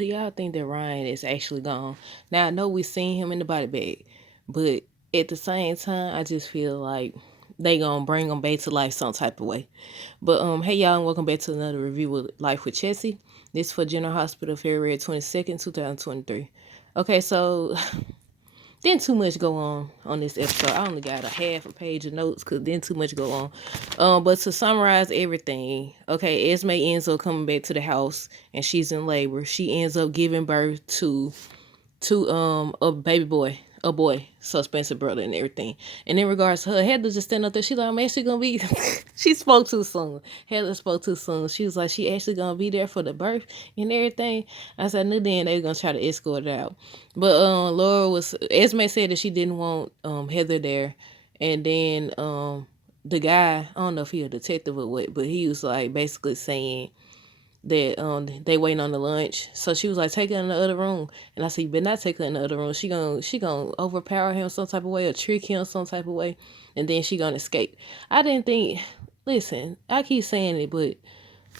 do y'all think that Ryan is actually gone? Now I know we seen him in the body bag, but at the same time, I just feel like they gonna bring him back to life some type of way. But hey y'all, and welcome back to another review of Life with Chessie. This for General Hospital, February 22nd, 2023. Okay, so didn't too much go on this episode. I only got a half a page of notes because didn't too much go on. But to summarize everything, okay, Esme ends up coming back to the house and she's in labor. She ends up giving birth to a baby boy, a boy, so Spencer brother and everything. And in regards to her, Heather just standing up there, she's like, I'm actually gonna be she spoke too soon. Heather spoke too soon. She was like, she actually gonna be there for the birth and everything. I said, I knew then they were gonna try to escort it out. But Laura was Esme said that she didn't want Heather there. And then the guy, I don't know if he a detective or what, but he was like basically saying that they waiting on the lunch. So she was like, take her in the other room. And I said, you better not take her in the other room. She gonna overpower him some type of way or trick him some type of way, and then she gonna escape. I didn't think. Listen, I keep saying it, but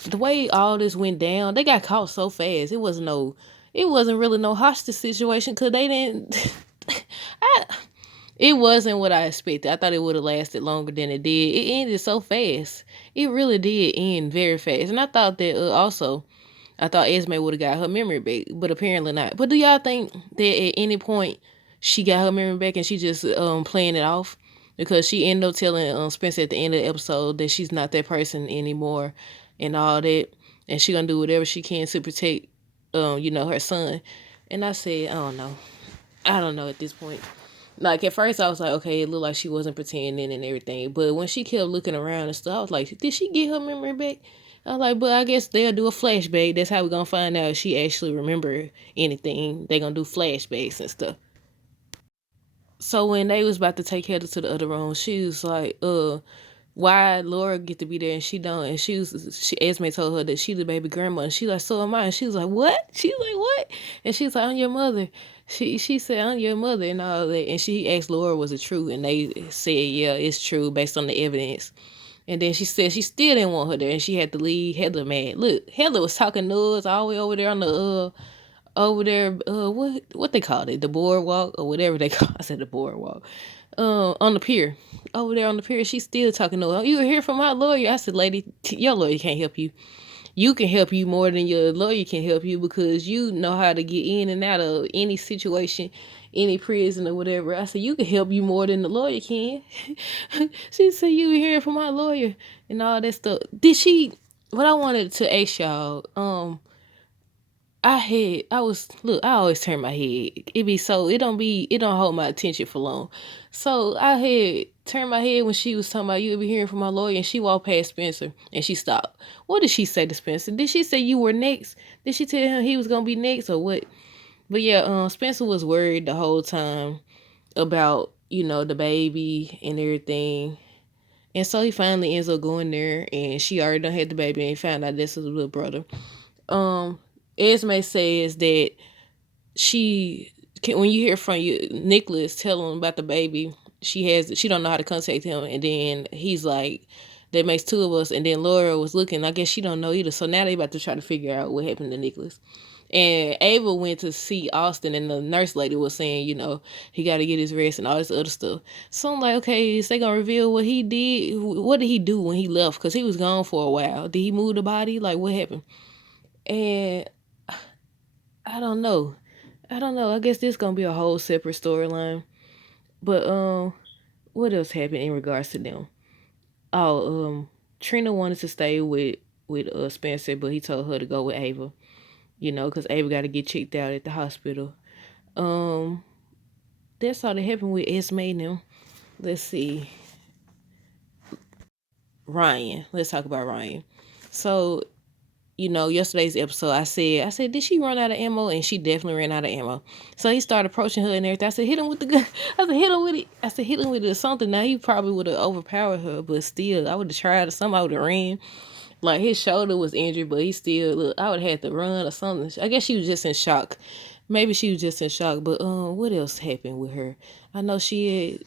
the way all this went down, they got caught so fast. It wasn't really no hostage situation because they didn't. I, it wasn't what I expected. I thought it would have lasted longer than it did. It ended so fast. It really did end very fast. And I thought that also, I thought Esme would have got her memory back, but apparently not. But do y'all think that at any point she got her memory back and she just playing it off? Because she ended up telling Spencer at the end of the episode that she's not that person anymore and all that. And she gonna do whatever she can to protect her son. And I said, I don't know. I don't know at this point. Like at first I was like, okay, it looked like she wasn't pretending and everything. But when she kept looking around and stuff, I was like, did she get her memory back? I was like, but I guess they'll do a flashback. That's how we're gonna find out if she actually remember anything. They gonna do flashbacks and stuff. So when they was about to take Heather to the other room, she was like, why Laura get to be there and she don't? And Esme told her that she the baby grandma. And she like, so am I. And she was like, what? She was like, what? And she was like, I'm your mother. She said, I'm your mother and all that. And she asked Laura, was it true? And they said, yeah, it's true based on the evidence. And then she said she still didn't want her there and she had to leave. Heather mad. Look, Heather was talking noise all the way over there on the over there, what they called it, the boardwalk or whatever they call. I said the boardwalk. On the pier, over there on the pier, she's still talking to her. You hear from my lawyer? I said, lady, your lawyer can't help you. You can help you more than your lawyer can help you because you know how to get in and out of any situation, any prison or whatever. I said, you can help you more than the lawyer can. She said, you hearing from my lawyer and all that stuff. Did she? What I wanted to ask y'all, I always turn my head. It don't hold my attention for long. So I had turned my head when she was talking about you'll be hearing from my lawyer and she walked past Spencer and she stopped. What did she say to Spencer? Did she say you were next? Did she tell him he was gonna be next or what? But yeah, Spencer was worried the whole time about, the baby and everything. And so he finally ends up going there and she already done had the baby and found out this was a little brother. Esme says that when you hear from Nicholas tell him about the baby, she don't know how to contact him, and then he's like, that makes two of us, and then Laura was looking, I guess she don't know either, so now they about to try to figure out what happened to Nicholas. And Ava went to see Austin, and the nurse lady was saying, he got to get his rest and all this other stuff. So I'm like, okay, is they gonna reveal what he did? What did he do when he left? Because he was gone for a while. Did he move the body? Like, what happened? And I don't know. I don't know. I guess this gonna be a whole separate storyline. But what else happened in regards to them? Oh, Trina wanted to stay with Spencer, but he told her to go with Ava. Because Ava got to get checked out at the hospital. Um, that's all that happened with Esme and them. Let's see. Ryan. Let's talk about Ryan. So yesterday's episode, I said, did she run out of ammo? And she definitely ran out of ammo. So he started approaching her and everything. I said, hit him with the gun. I said, hit him with it. I said, hit him with it or something. Now he probably would have overpowered her, but still, I would have tried or something. I would have ran. Like his shoulder was injured, but he still look. I would have had to run or something. I guess she was just in shock. Maybe she was just in shock. But what else happened with her? I know she had.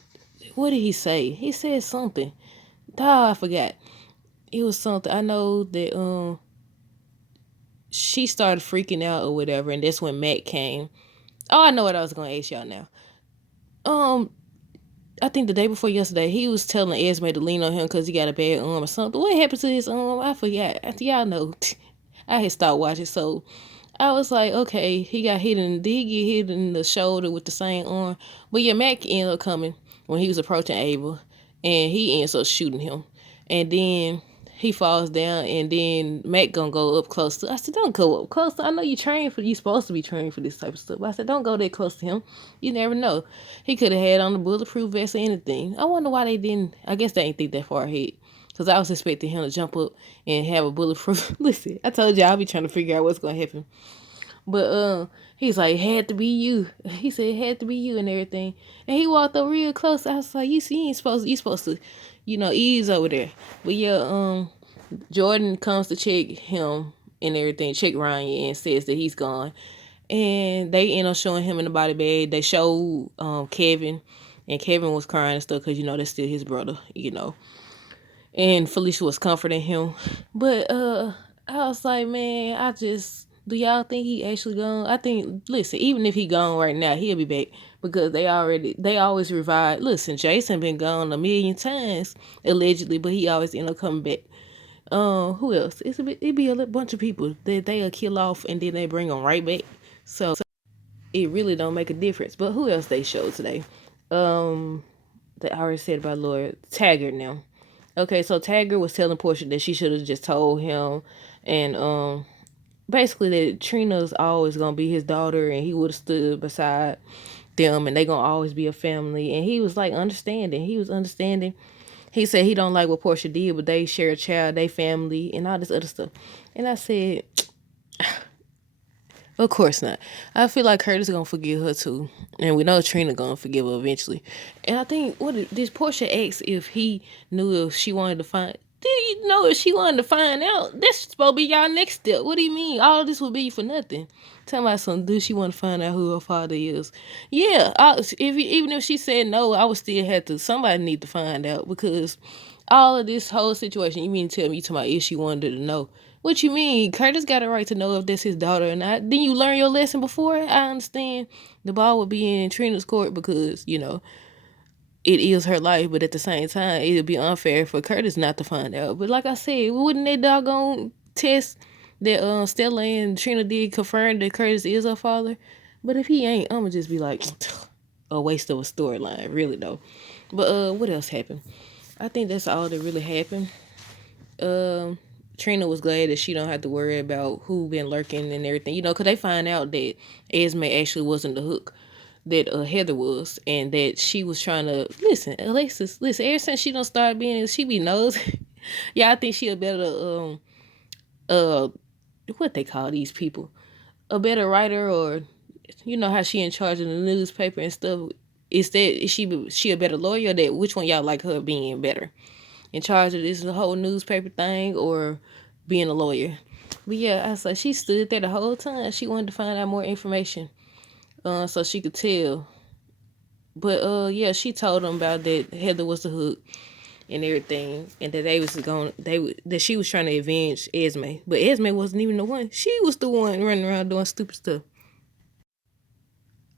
What did he say? He said something. I forgot. It was something. I know that she started freaking out or whatever, and that's when Matt came. Oh, I know what I was gonna ask y'all now. Um, I think the day before yesterday, he was telling Esme to lean on him because he got a bad arm or something. What happened to his arm? I forgot. Y'all know. I had stopped watching, so I was like, okay, he got hit in. Did he get hit in the shoulder with the same arm? But yeah, Mac ended up coming when he was approaching Ava, and he ends up shooting him, and then he falls down, and then Mac gonna go up close to. I said, don't go up close. I know you trained for. You supposed to be trained for this type of stuff. But I said, don't go that close to him. You never know. He could have had on the bulletproof vest or anything. I wonder why they didn't. I guess they ain't think that far ahead. Cause I was expecting him to jump up and have a bulletproof. Listen, I told you I'll be trying to figure out what's gonna happen. But he's like, it had to be you. He said it had to be you and everything. And he walked up real close. I was like, you see, you supposed to, ease over there. But yeah, Jordan comes to check him and everything, check Ryan, and says that he's gone. And they end up showing him in the body bag. They show Kevin, and Kevin was crying and stuff because that's still his brother. And Felicia was comforting him. But I was like, man, do y'all think he actually gone? I think, listen, even if he gone right now, he'll be back because they always revive. Listen, Jason been gone a million times allegedly, but he always end up coming back. Who else? It'd be a bunch of people that they'll kill off and then they bring them right back. So it really don't make a difference. But who else they showed today? That I already said about Lord Taggart now. Okay, so Taggart was telling Portia that she should have just told him, and basically that Trina's always gonna be his daughter, and he would have stood beside them, and they gonna always be a family. And he was like understanding. He was understanding. He said he don't like what Portia did, but they share a child, they family, and all this other stuff. And I said, of course not. I feel like Curtis gonna forgive her too, and we know Trina gonna forgive her eventually. And I think this Portia asked if he knew if she wanted to find. Did you know if she wanted to find out? That's supposed to be y'all next step. What do you mean? All of this would be for nothing. Tell my son, do she want to find out who her father is? Yeah. Even if she said no, I would still have to. Somebody need to find out because all of this whole situation. You mean to tell me if she wanted to know? What you mean? Curtis got a right to know if that's his daughter or not. Didn't you learn your lesson before? I understand the ball would be in Trina's court because, it is her life, but at the same time, it would be unfair for Curtis not to find out. But like I said, wouldn't that doggone test that Stella and Trina did confirm that Curtis is her father? But if he ain't, I'ma just be like, a waste of a storyline, really though. But what else happened? I think that's all that really happened. Trina was glad that she don't have to worry about who been lurking and everything, because they find out that Esme actually wasn't the hook, that Heather was, and that she was trying to listen. Alexis, listen. Ever since she don't start being, she be knows. Yeah, I think she a better what they call these people, a better writer, or how she in charge of the newspaper and stuff. Is she a better lawyer? That which one y'all like her being better? In charge of this whole newspaper thing or being a lawyer? But yeah, I was like, she stood there the whole time. She wanted to find out more information, so she could tell. But yeah, she told them about that Heather was the hook and everything, and that that she was trying to avenge Esme, but Esme wasn't even the one. She was the one running around doing stupid stuff.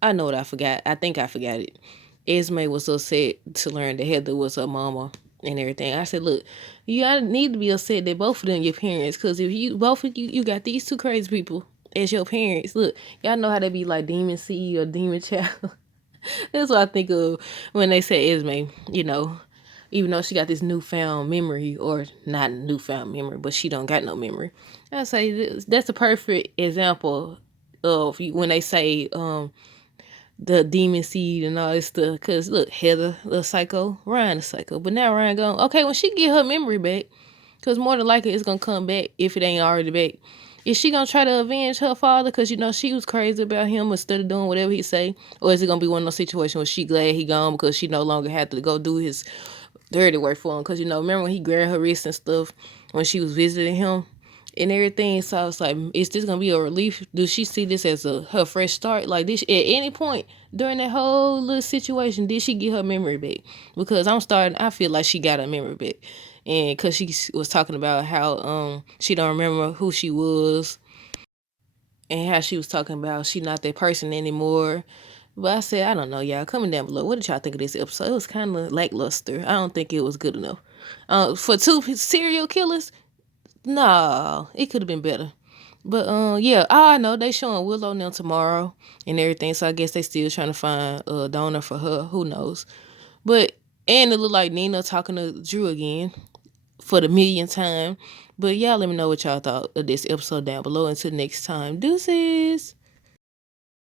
I know what I forgot. I think I forgot it. Esme was upset to learn that Heather was her mama and everything. I said, look, you gotta need to be upset that both of them your parents, because if you both of you got these two crazy people as your parents. Look, y'all know how they be like demon seed or demon child. That's what I think of when they say Esme, even though she got this newfound memory, or not newfound memory, but she don't got no memory. I say that's a perfect example of when they say the demon seed and all this stuff. Because look, Heather, the psycho, Ryan, the psycho. But now Ryan gone, okay, when she get her memory back, because more than likely it's going to come back if it ain't already back. Is she going to try to avenge her father because, she was crazy about him instead of doing whatever he say? Or is it going to be one of those situations where she glad he gone because she no longer had to go do his dirty work for him? Because, remember when he grabbed her wrist and stuff when she was visiting him and everything? So I was like, is this going to be a relief? Does she see this as her fresh start? Like, this at any point during that whole little situation, did she get her memory back? Because I feel like she got her memory back. And because she was talking about how she don't remember who she was and how she was talking about she not that person anymore. But I said, I don't know, y'all. Comment down below. What did y'all think of this episode? It was kind of lackluster. I don't think it was good enough. For two serial killers, no, it could have been better. But yeah, I know they showing Willow now tomorrow and everything, so I guess they still trying to find a donor for her. Who knows? But and it looked like Nina talking to Drew again for the millionth time. But y'all let me know what y'all thought of this episode down below. Until next time, deuces.